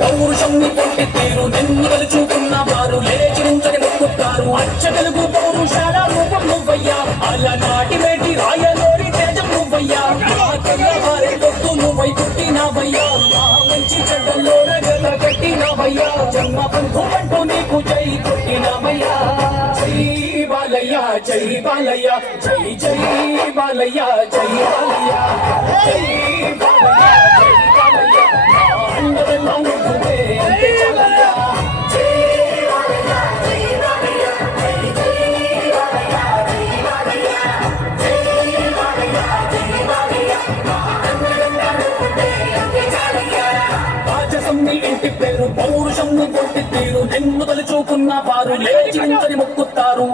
పౌరుషం నీ పొట్టి తీరు నిన్ను తలుచుకున్న వారు లేచి నుంచని మొక్కుతారు అచ్చ తెలుగు పౌరుషాల రూపం నువ్వయ్యా అలనాటి మేటి రాయలోరి తేజం నువ్వయ్యా తెల్లవారి పొద్దు నువ్వై పుట్టినావయ్యా మంచి చెడ్డల్లో రగల కట్టినావయ్యా జన్మ బంధు అంటూ నీకు జై కొట్టినావయ్యా జై బాలయ్య జై బాలయ్య జై జై బాలయ్య జై బాలయ్య జై బాలయ్య జై బాలయ్య అందరూ నువ్వే అంతే చాలయ్య జై బాలయ్య జై బాలయ్య జై జై బాలయ్య జై బాలయ్య జై బాలయ్య జై బాలయ్య అందరూ నువ్వే అంతే చాలయ్య రాజసం నీ ఇంటి పేరు పౌరుషం నీ పొట్టి తీరు నిన్ను తలుచుకున్న వారు లేచి నుంచని మొక్కుతారు